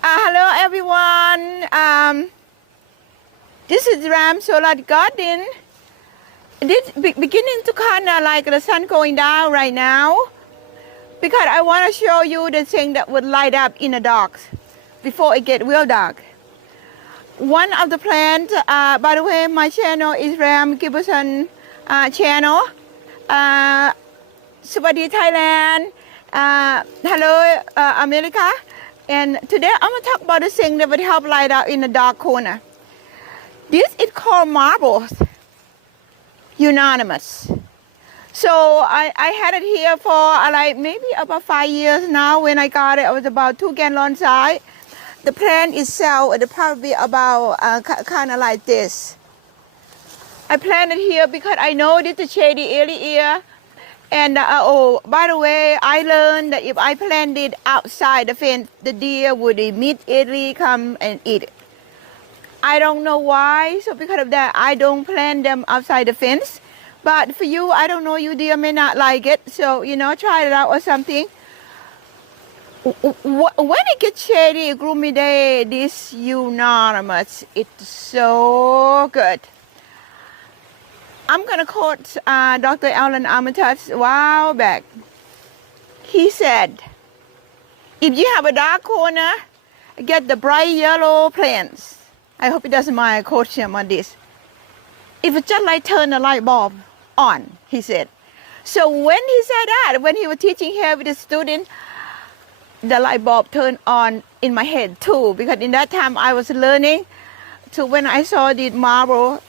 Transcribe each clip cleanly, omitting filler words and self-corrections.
Hello everyone. This is Ram Solar Garden. This beginning to kind of like the sun going down right now because I want to show you the thing that would light up in the dark before it get real dark. One of the plants, by the way, my channel is Ram Gibson channel. Sawadi Thailand. Hello America. And today I'm going to talk about the thing that would help light up in the dark corner. This is called marbles, unanimous. So I had it here for like maybe about 5 years now. When I got it, it was about 2 gallons size. The plant itself is probably about kind of like this. I planted here because I know this is shady area. And oh, by the way, I learned that if I plant it outside the fence, the deer would immediately come and eat it. I don't know why, so because of that, I don't plant them outside the fence. But for you, I don't know, you deer may not like it, so, you know, try it out or something. When it gets shady, gloomy day, this unanimous, it's so good. I'm going to quote Dr. Alan Armitage a while back. He said, if you have a dark corner, get the bright yellow plants. I hope he doesn't mind I quote him on this. If it's just like turn the light bulb on, he said. So when he said that, when he was teaching here with the student, the light bulb turned on in my head too, because in that time I was learning. So when I saw the marble,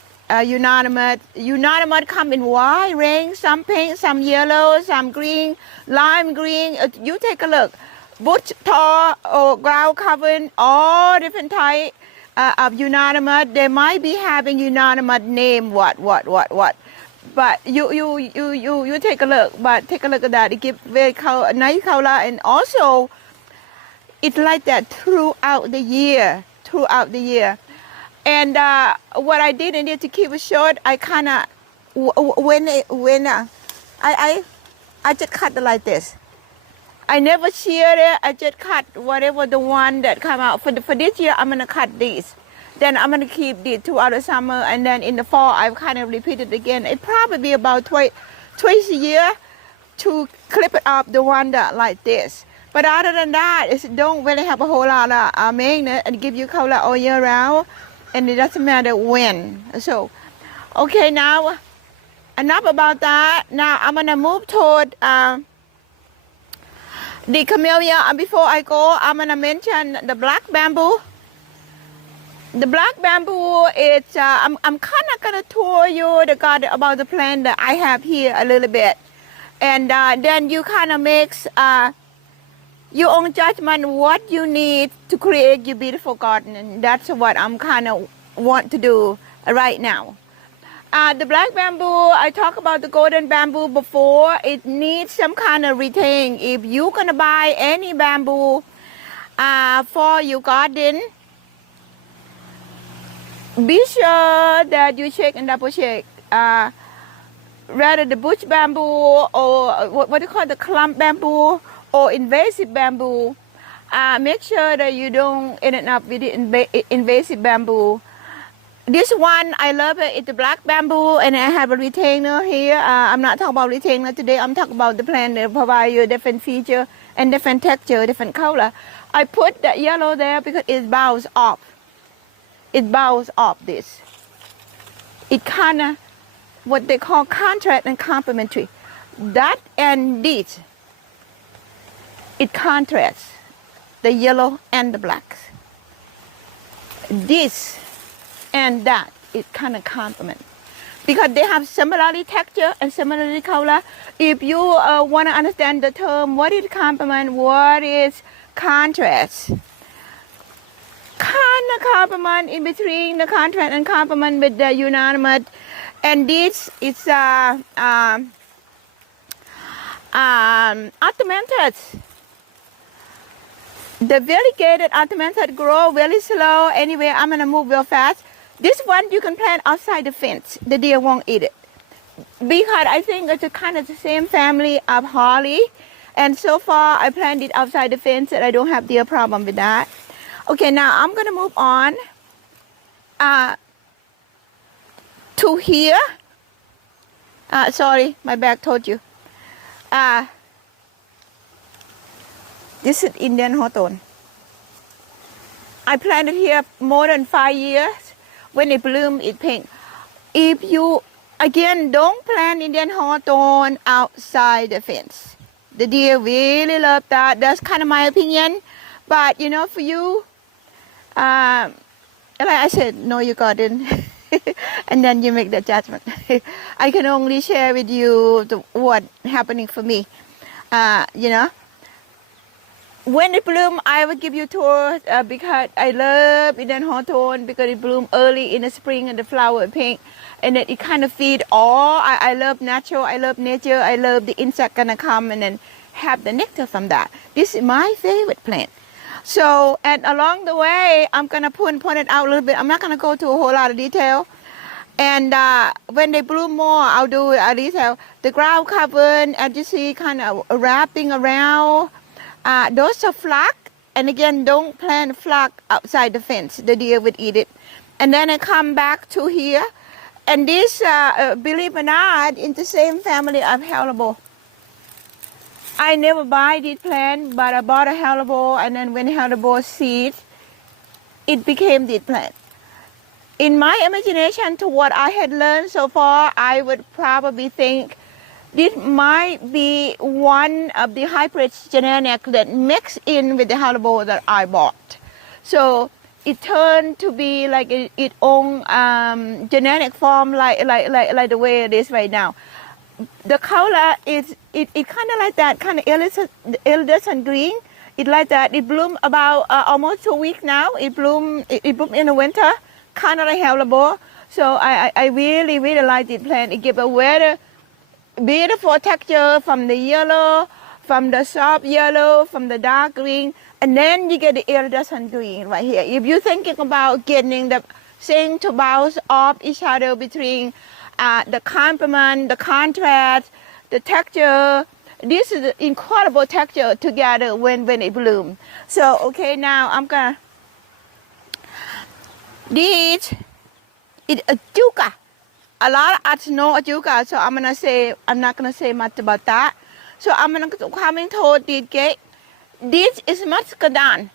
unanimous come in white ring, some pink, some yellow, some green, lime green. You take a look. Bush, tall, or ground covered, all different type of unanimous. They might be having unanimous name, what. But you take a look. But take a look at that. It gives very nice color, and also it's like that throughout the year. And what I did, to keep it short, I kind of, I just cut it like this. I never sheared it. I just cut whatever the one that come out. For this year, I'm going to cut these. Then I'm going to keep these throughout the summer. And then in the fall, I've kind of repeated again. It probably be about twice a year to clip it up, the one that like this. But other than that, it don't really have a whole lot of maintenance and give you color all year round. And it doesn't matter when. So, okay, now enough about that. Now I'm gonna move toward the camellia. And before I go, I'm gonna mention the black bamboo. The black bamboo is I'm kind of gonna tour you about the plant that I have here a little bit, and then you kind of mix your own judgment what you need to create your beautiful garden, and that's what I'm kind of want to do right now. The black bamboo, I talked about the golden bamboo before. It needs some kind of retain. If you're gonna buy any bamboo for your garden, be sure that you check and double check. Rather the bush bamboo or what do you call the clump bamboo or invasive bamboo, make sure that you don't end up with the invasive bamboo. This one, I love it. It's the black bamboo, and I have a retainer here. I'm not talking about retainer today. I'm talking about the plant that provide you different feature and different texture, different color. I put that yellow there because it bounces off. It bounces off this. It kind of what they call contrast and complementary. That and this. It contrasts the yellow and the black. This and that, it kind of complement. Because they have similarly texture and similarly color. If you want to understand the term, what is complement, what is contrast? Kind of complement in between the contrast and complement with the unanimous. And this is ornamented. The variegated ornamented grow very slow. Anyway, I'm going to move real fast. This one you can plant outside the fence. The deer won't eat it. Because I think it's a kind of the same family of holly. And so far, I planted outside the fence and I don't have deer problem with that. Okay, now I'm gonna move on to here. Sorry, my bag told you. This is Indian Hoton. I planted here more than 5 years. When it blooms, it pink. If you, again, don't plant Indian Hawthorn outside the fence. The deer really love that. That's kind of my opinion. But, you know, for you, like I said, know your garden. And then you make the judgment. I can only share with you what happening for me. You know. When it bloom, I will give you tours because I love Indian Hawthorn because it bloom early in the spring and the flower pink, and then it kind of feed all. I love natural. I love nature. I love the insect gonna come and then have the nectar from that. This is my favorite plant. So, and along the way, I'm gonna point it out a little bit. I'm not gonna go to a whole lot of detail. And when they bloom more, I'll do a detail. The ground cover, as you see, kind of wrapping around. Those are flock, and again, don't plant flock outside the fence. The deer would eat it. And then I come back to here, and this, believe it or not, in the same family of hellebore. I never buy this plant, but I bought a hellebore, and then when hellebore seed, it became this plant. In my imagination, to what I had learned so far, I would probably think this might be one of the hybrid genetic that mix in with the hellebore that I bought. So it turned to be like its own genetic form, like the way it is right now. The color is it kind of like that, kind of iridescent green. It like that. It bloom about almost 2 weeks now. It bloom in the winter, kind of like hellebore. So I really like this plant. It gives a very beautiful texture from the yellow, from the soft yellow, from the dark green, and then you get the iridescent green right here. If you're thinking about getting the thing to bounce off each other between the complement, the contrast, the texture, this is an incredible texture together when it blooms. So, okay, now I'm gonna, this is a juca. A lot of us know Ajuga, so I'm not gonna say much about that. So I'm gonna coming to this gate. This is muscadine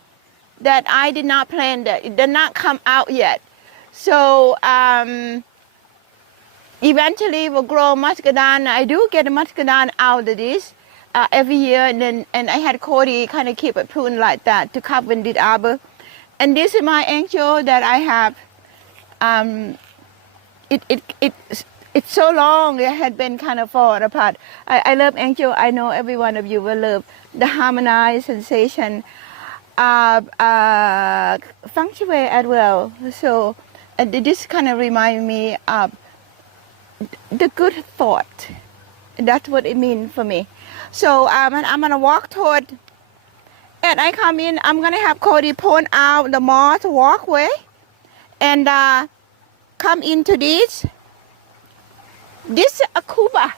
that I did not plant. That it did not come out yet. So eventually we'll grow muscadine. I do get a muscadine out of this every year, and I had Cody kind of keep it pruned like that to cover this arbor. And this is my angel that I have. It's so long, it had been kind of falling apart. I love angel. I know every one of you will love the harmonized sensation of feng shui as well. So this kind of reminds me of the good thought. That's what it means for me. So I'm gonna walk toward, and I come in. I'm gonna have Cody point out the moss walkway, and come into this. This is a Cuba.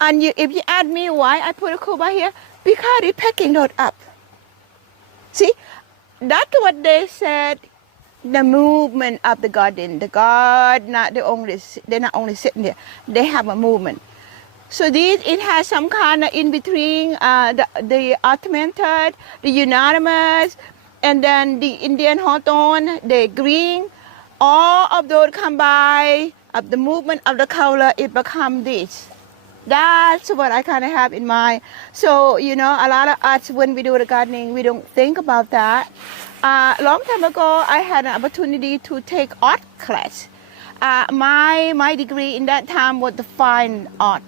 And if you ask me why I put a Cuba here, because it's packing it up. See, that's what they said, the movement of the garden. The garden, they're not only sitting there, they have a movement. So this, it has some kind of in between the augmented, the unanimous, and then the Indian Hawthorn, the green. All of those combined of the movement of the color, it becomes this. That's what I kind of have in mind. So, you know, a lot of us, when we do the gardening, we don't think about that. Long time ago, I had an opportunity to take art class. My degree in that time was the fine art.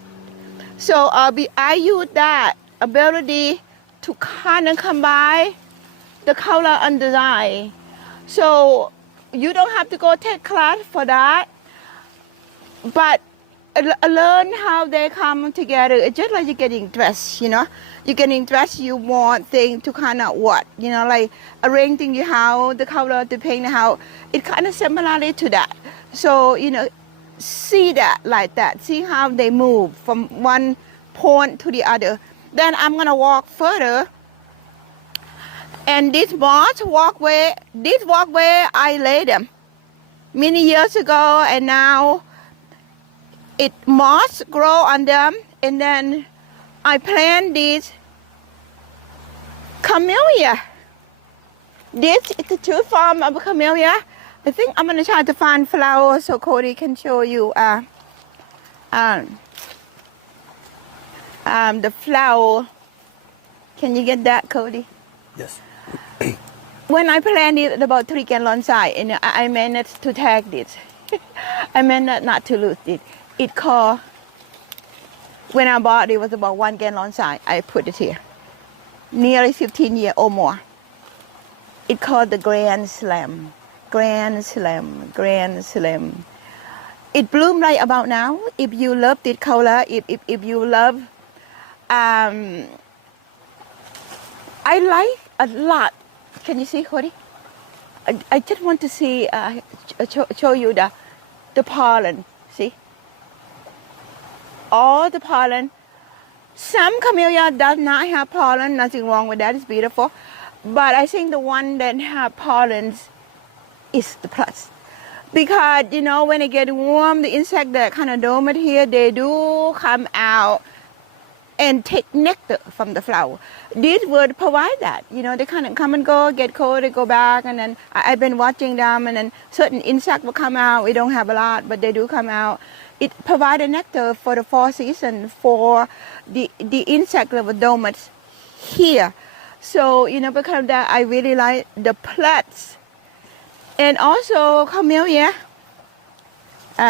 So I use that ability to kind of combine the color and design. So you don't have to go take class for that, but learn how they come together. It's just like you're getting dressed, you know. You're getting dressed, you want things to kind of what, you know, like arranging your house, the color, the paint house. It kind of similarly to that. So, you know, see that like that. See how they move from one point to the other. Then I'm going to walk further. And this walkway I laid them many years ago, and now moss grow on them, and then I plant these Chamilia. This is the true form of Chamilia. I think I'm gonna try to find flowers so Cody can show you the flower. Can you get that, Cody? Yes. When I planted it about 3 gallon size, and I managed to tag this. I managed not to lose it. It called, when I bought it was about 1 gallon size. I put it here. Nearly 15 years or more. It called the Grand Slam. Grand Slam. Grand Slam. It bloomed right about now. If you love this color, if you love, I like a lot. Can you see, Cody? I just want to see, show you the pollen. See? All the pollen. Some camellia does not have pollen. Nothing wrong with that. It's beautiful. But I think the one that have pollens is the plus. Because, you know, when it gets warm, the insect that kind of dormant here, they do come out and take nectar from the flower. This would provide that. You know, they kind of come and go, get cold, they go back, and then I've been watching them, and then certain insects will come out. We don't have a lot, but they do come out. It provides nectar for the fall season for the insect that were dormant here. So, you know, because of that, I really like the plants. And also Chamilia.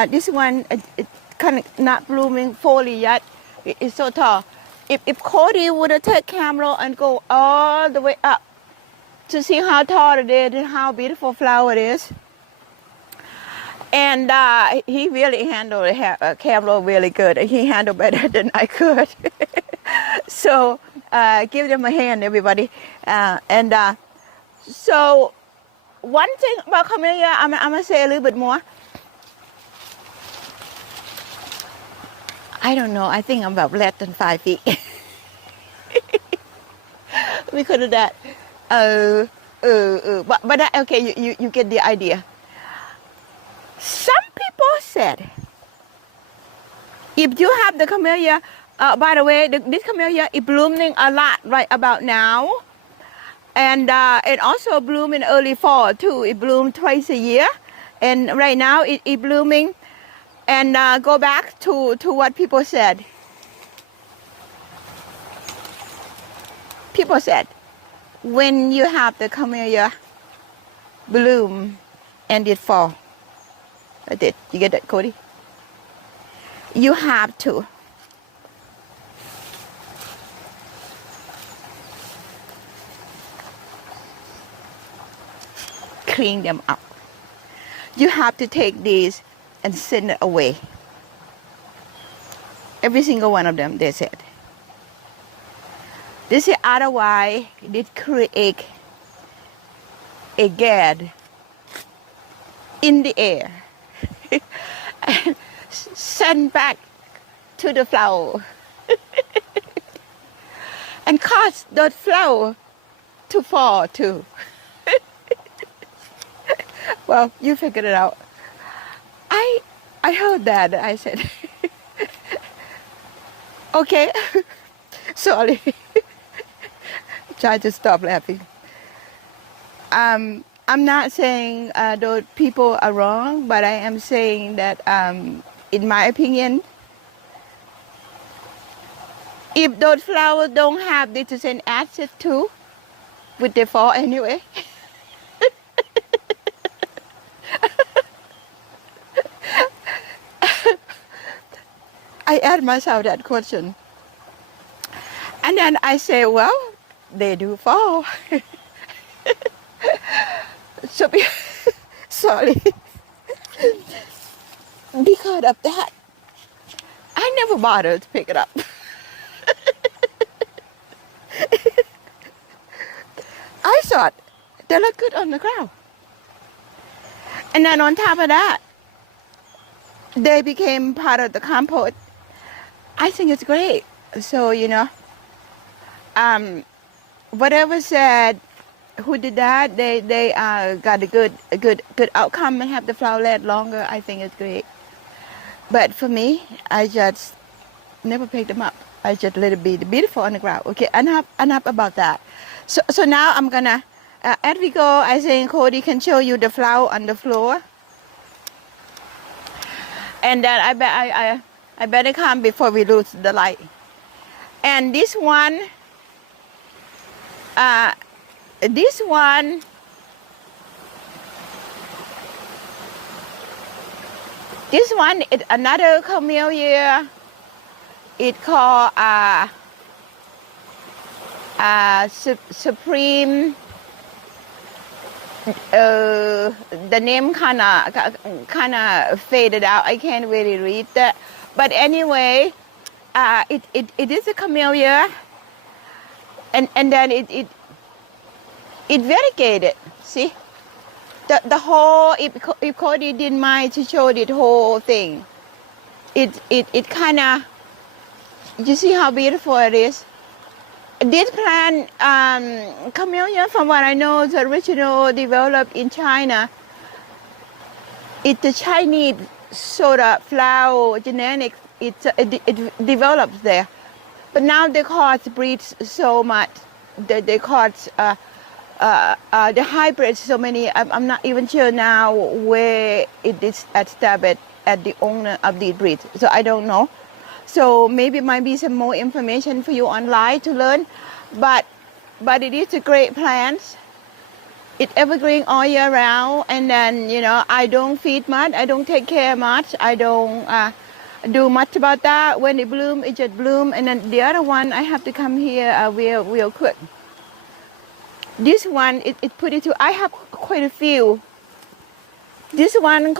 This one, it kind of not blooming fully yet. It's so tall. If Cody would have taken camera and go all the way up to see how tall it is and how beautiful flower it is. And he really handled the camera really good. He handled better than I could. So give them a hand, everybody. So one thing about Chamilia, I'm gonna say a little bit more. I don't know. I think I'm about less than 5 feet. Because of that. But that, okay, you get the idea. Some people said, if you have the camellia, by the way, this camellia is blooming a lot right about now. And it also blooms in early fall too. It blooms twice a year. And right now it blooming. And go back to what people said. People said, when you have the camellia bloom and it fall, I did. You get that, Cody? You have to clean them up. You have to take these and send it away. Every single one of them, they said. This is otherwise it create a gas in the air and send back to the flower and cause the flower to fall too. Well, you figured it out. I heard that. I said, okay, sorry. Try to stop laughing. I'm not saying those people are wrong, but I am saying that, in my opinion, if those flowers don't have detergent acid too, would they fall anyway? I asked myself that question. And then I say, well, they do fall. So, sorry. Because of that, I never bothered to pick it up. I thought they look good on the ground. And then on top of that, they became part of the compost. I think it's great. So, you know, whatever said, who did that, they got a good outcome and have the flower last longer. I think it's great. But for me, I just never picked them up. I just let it be beautiful on the ground. Okay, enough about that. So now I'm gonna, as we go, I think Cody can show you the flower on the floor. And then I better come before we lose the light. And this one is another Chamilia. It called Supreme. The name kind of faded out. I can't really read that. But anyway, it is a Chamilia, and then it variegated. See, the whole. If Cody didn't mind to show the whole thing, it kind of. You see how beautiful it is. This plant, Chamilia, from what I know, is original developed in China. It's the Chinese sort of flower genetics. It develops there, but now they crossbreed so much. They cross the hybrids so many. I'm not even sure now where it is established at the owner of the breed. So I don't know. So maybe might be some more information for you online to learn, but it is a great plant. It's evergreen all year round, and then I don't feed much, I don't take care much, I don't do much about that. When it bloom, it just bloom, and then the other one I have to come here real quick. This one it put it to. I have quite a few. This one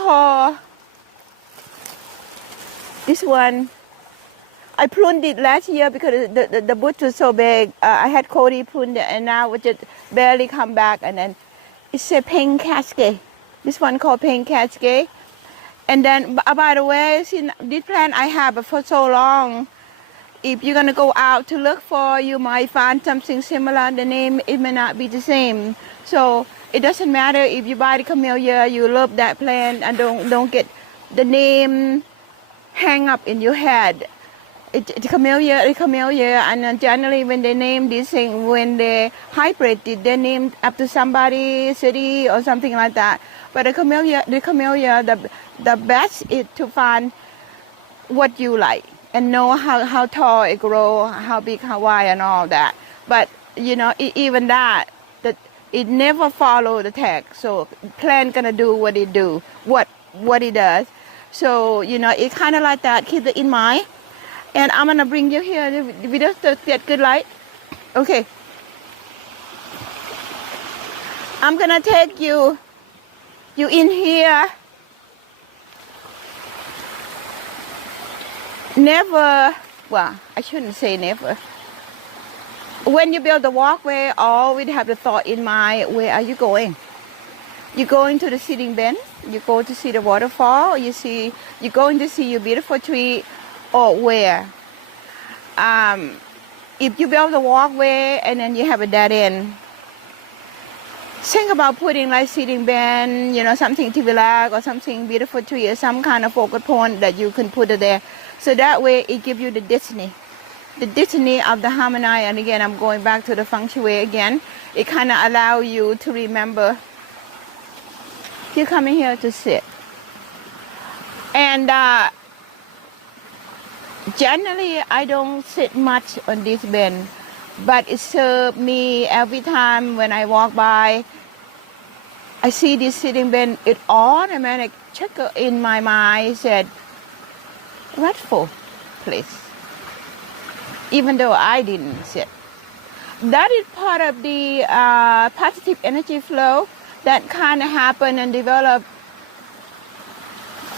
I pruned it last year because the bush was so big. I had Cody pruned it, and now it just barely come back. And then it's a pink cascade. This one called pink cascade. And then, by the way, see, this plant I have for so long. If you're gonna go out to look for, you might find something similar. The name it may not be the same. So it doesn't matter if you buy the Chamilia, you love that plant, and don't get the name hang up in your head. It's Chamilia, and then generally when they name this thing, when they hybrid it, they named after somebody, city, or something like that. But the Chamilia, the best is to find what you like and know how tall it grow, how big, how wide, and all that. But even that it never follow the tag. So plant gonna do what it do, what it does. So it kind of like that. Keep it in mind. And I'm gonna bring you here. We just get good light. Okay. I'm gonna take you in here. Never, well, I shouldn't say never. When you build the walkway, always have the thought in mind, where are you going? You're going to the sitting bench, you go to see the waterfall, you're going to see your beautiful tree, or where? If you build a walkway and then you have a dead end, think about putting like sitting bench, something to relax, or something beautiful tree, or some kind of focal point that you can put it there. So that way it gives you the destiny of the harmony. And again, I'm going back to the feng shui again. It kind of allow you to remember you're coming here to sit. And generally, I don't sit much on this bench, but it serves me every time when I walk by. I see this sitting bench, it automatic checker in my mind said, restful place, even though I didn't sit. That is part of the positive energy flow that kind of happen and develop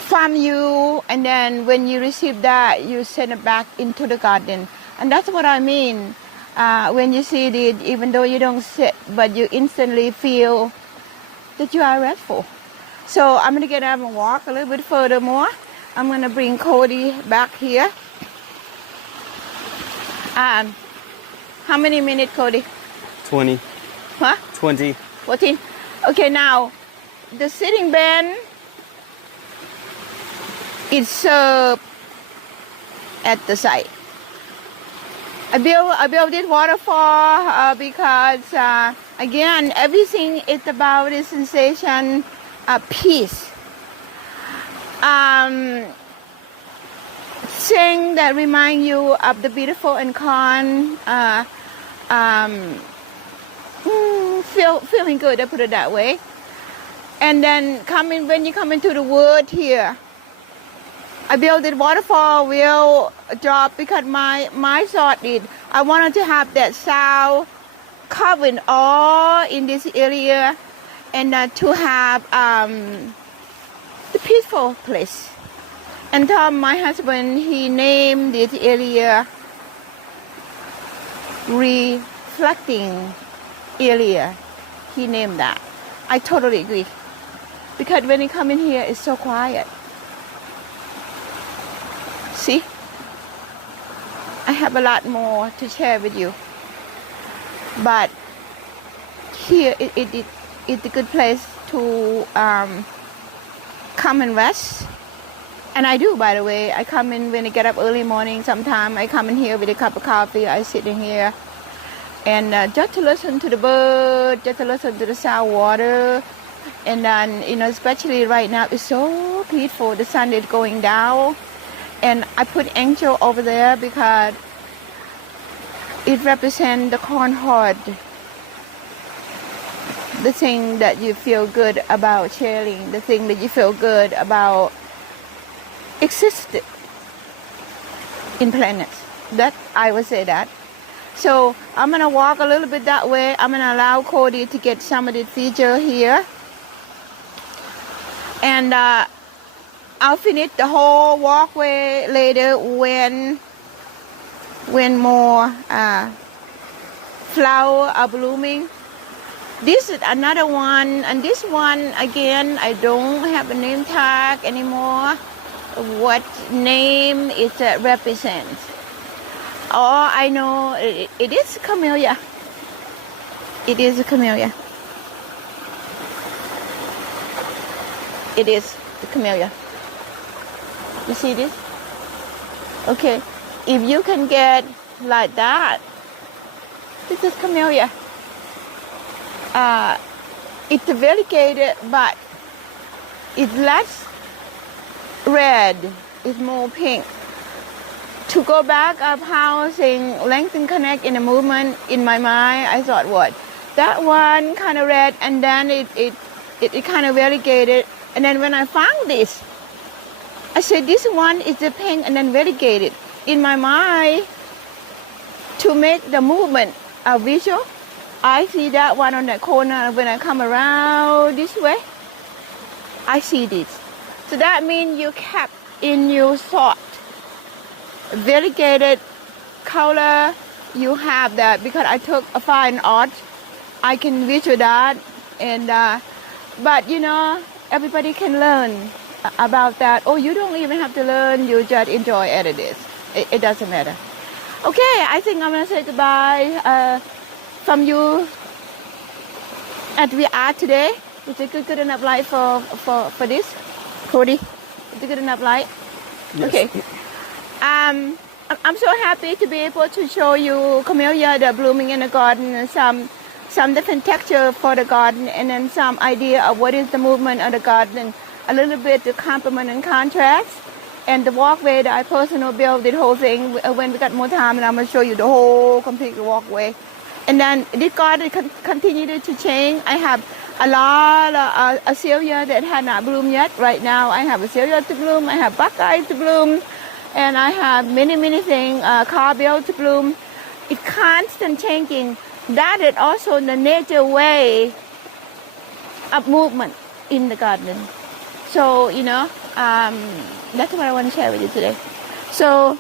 from you, and then when you receive that, you send it back into the garden. And that's what I mean. When you see it, even though you don't sit, but you instantly feel that you are restful. So I'm gonna get up and walk a little bit further more. I'm gonna bring Cody back here. How many minutes, Cody? 20. Huh? 20. 14. Okay, now the sitting Ben is served at the site. I built this waterfall because again, everything is about the sensation of peace. Thing that remind you of the beautiful and calm, feeling good. I put it that way. And then when you come into the wood here, I built this waterfall will drop because my thought is I wanted to have that sound covered all in this area, and to have the peaceful place. And Tom, my husband, he named this area reflecting area. He named that. I totally agree. Because when you come in here, it's so quiet. See? I have a lot more to share with you. But here, it's a good place to come and rest. And I do, by the way. I come in when I get up early morning. Sometimes I come in here with a cup of coffee. I sit in here. And just to listen to the bird, just to listen to the sound water. And then, especially right now, it's so peaceful. The sun is going down. And I put angel over there because it represents the cornheart. The thing that you feel good about sharing. The thing that you feel good about existed in planets. That I would say that. So I'm gonna walk a little bit that way. I'm gonna allow Cody to get some of the feature here, and I'll finish the whole walkway later when more flowers are blooming. This is another one, and this one again I don't have a name tag anymore. What name it represents? Oh, I know it is Chamilia. It is a Chamilia. It is the Chamilia. You see this? Okay, if you can get like that, this is Chamilia. It's variegated, but it's less red, it's more pink. To go back of how saying lengthen connect in a movement in my mind, I thought what? That one kind of red, and then it kind of variegated. And then when I found this, I said this one is the pink and then variegated. In my mind, to make the movement a visual, I see that one on that corner, and when I come around this way, I see this. So that means you kept in your thought variegated color. You have that because I took a fine art. I can visual that, and but everybody can learn about that. Oh, you don't even have to learn. You just enjoy as it is. It doesn't matter. Okay, I think I'm gonna say goodbye from you as we are today. Is it good enough light for this, Cody? Is it good enough light? Yes. Okay. I'm so happy to be able to show you Chamilia that blooming in the garden, and some different texture for the garden, and then some idea of what is the movement of the garden, a little bit to complement and contrast, and the walkway that I personally built the whole thing. When we got more time, and I'm gonna show you the whole complete walkway. And then this garden continued to change. I have a lot of azalea that had not bloomed yet. Right now, I have azalea to bloom. I have buckeye to bloom. And I have many things, cowbell to bloom. It's constant changing. That is also the nature way of movement in the garden. So, that's what I want to share with you today. So,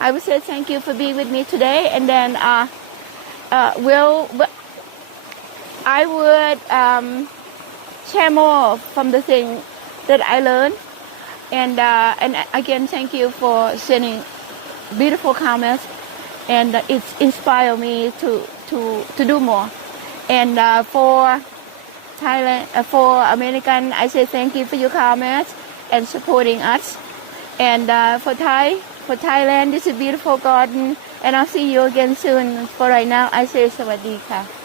I would say thank you for being with me today. And then I would share more from the thing that I learned. And again, thank you for sending beautiful comments, and it's inspired me to do more. And for Thailand, for American, I say thank you for your comments and supporting us. And for Thailand, this is a beautiful garden. And I'll see you again soon. For right now, I say สวัสดีค่ะ